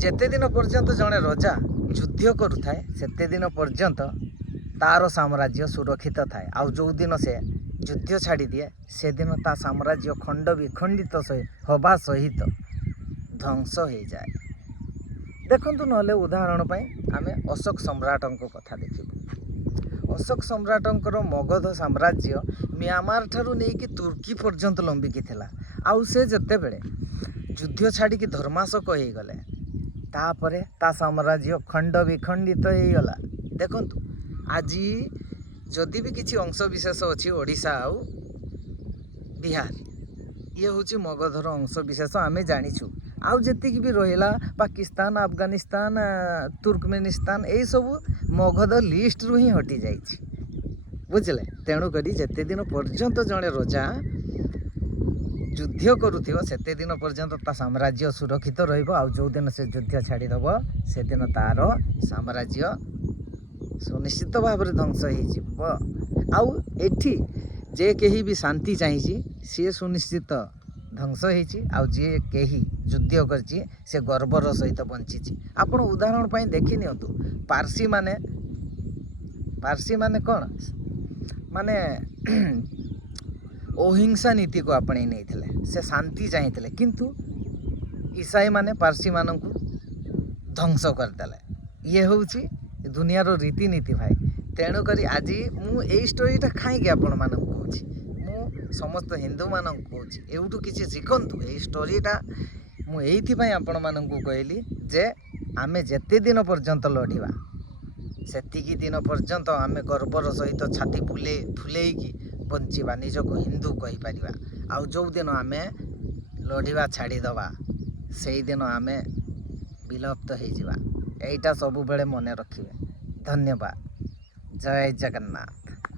ଯେତେ ଦିନ ପର୍ଯ୍ୟନ୍ତ ଜଣେ ରଜା ଯୁଦ୍ଧ କରୁଥାଏ ସେତେ ଦିନ ପର୍ଯ୍ୟନ୍ତ ତାର ସାମ୍ରାଜ୍ୟ ସୁରକ୍ଷିତ ଥାଏ। ଆଉ ଯେଉଁଦିନ ସେ ଯୁଦ୍ଧ ଛାଡ଼ିଦିଏ ସେଦିନ ତା ସାମ୍ରାଜ୍ୟ ଖଣ୍ଡ ବିଖଣ୍ଡିତ ହେବା ସହିତ ଧ୍ୱଂସ ହୋଇଯାଏ। ଦେଖନ୍ତୁ, ନହେଲେ ଉଦାହରଣ ପାଇଁ ଆମେ ଅଶୋକ ସମ୍ରାଟଙ୍କ କଥା ଦେଖିବୁ। ଅଶୋକ ସମ୍ରାଟଙ୍କର ମଗଧ ସାମ୍ରାଜ୍ୟ ମିଆଁମାର ଠାରୁ ନେଇକି ତୁର୍କୀ ପର୍ଯ୍ୟନ୍ତ ଲମ୍ବିକି ଥିଲା। ଆଉ ସେ ଯେତେବେଳେ ଯୁଦ୍ଧ ଛାଡ଼ିକି ଧର୍ମାଶୋକ ହେଇଗଲେ ତାପରେ ତା ସାମ୍ରାଜ୍ୟ ଖଣ୍ଡ ବିଖଣ୍ଡିତ ହେଇଗଲା। ଦେଖନ୍ତୁ, ଆଜି ଯଦି ବି କିଛି ଅଂଶବିଶେଷ ଅଛି ଓଡ଼ିଶା ଆଉ ବିହାର, ଇଏ ହେଉଛି ମଗଧର ଅଂଶବିଶେଷ ଆମେ ଜାଣିଛୁ। ଆଉ ଯେତିକି ବି ରହିଲା ପାକିସ୍ତାନ, ଆଫଗାନିସ୍ତାନ, ତୁର୍କମେନିସ୍ତାନ ଏଇସବୁ ମଗଧ ଲିଷ୍ଟରୁ ହିଁ ହଟିଯାଇଛି, ବୁଝିଲେ। ତେଣୁକରି ଯେତେ ଦିନ ପର୍ଯ୍ୟନ୍ତ ଜଣେ ରଜା ଯୁଦ୍ଧ କରୁଥିବ ସେତେ ଦିନ ପର୍ଯ୍ୟନ୍ତ ତା ସାମ୍ରାଜ୍ୟ ସୁରକ୍ଷିତ ରହିବ। ଆଉ ଯେଉଁଦିନ ସେ ଯୁଦ୍ଧ ଛାଡ଼ିଦେବ ସେଦିନ ତାର ସାମ୍ରାଜ୍ୟ ସୁନିଶ୍ଚିତ ଭାବରେ ଧ୍ୱଂସ ହେଇଯିବ। ଆଉ ଏଠି ଯେ କେହି ବି ଶାନ୍ତି ଚାହିଁଛି ସିଏ ସୁନିଶ୍ଚିତ ଧ୍ୱଂସ ହେଇଛି। ଆଉ ଯିଏ କେହି ଯୁଦ୍ଧ କରିଛି ସେ ଗର୍ବର ସହିତ ବଞ୍ଚିଛି। ଆପଣ ଉଦାହରଣ ପାଇଁ ଦେଖି ନିଅନ୍ତୁ, ପାର୍ସିମାନେ କ'ଣ ମାନେ ଅହିଂସା ନୀତିକୁ ଆପଣେଇ ନେଇଥିଲେ, ସେ ଶାନ୍ତି ଚାହିଁଥିଲେ। କିନ୍ତୁ ଇସାଇମାନେ ପାର୍ସିମାନଙ୍କୁ ଧ୍ୱଂସ କରିଦେଲେ। ଇଏ ହେଉଛି ଦୁନିଆର ରୀତିନୀତି ଭାଇ। ତେଣୁକରି ଆଜି ମୁଁ ଏଇ ଷ୍ଟୋରିଟା କାହିଁକି ଆପଣମାନଙ୍କୁ କହୁଛି, ମୁଁ ସମସ୍ତ ହିନ୍ଦୁମାନଙ୍କୁ କହୁଛି ଏଇଠୁ କିଛି ଶିଖନ୍ତୁ। ଏଇ ଷ୍ଟୋରିଟା ମୁଁ ଏଇଥିପାଇଁ ଆପଣମାନଙ୍କୁ କହିଲି ଯେ ଆମେ ଯେତେ ଦିନ ପର୍ଯ୍ୟନ୍ତ ଲଢ଼ିବା ସେତିକି ଦିନ ପର୍ଯ୍ୟନ୍ତ ଆମେ ଗର୍ବର ସହିତ ଛାତି ଫୁଲେଇକି ବଞ୍ଚିବା, ନିଜକୁ ହିନ୍ଦୁ କହିପାରିବା। ଆଉ ଯେଉଁଦିନ ଆମେ ଲଢ଼ିବା ଛାଡ଼ିଦେବା ସେଇଦିନ ଆମେ ବିଲୁପ୍ତ ହେଇଯିବା। ଏଇଟା ସବୁବେଳେ ମନେ ରଖିବେ। ଧନ୍ୟବାଦ। ଜୟ ଜଗନ୍ନାଥ।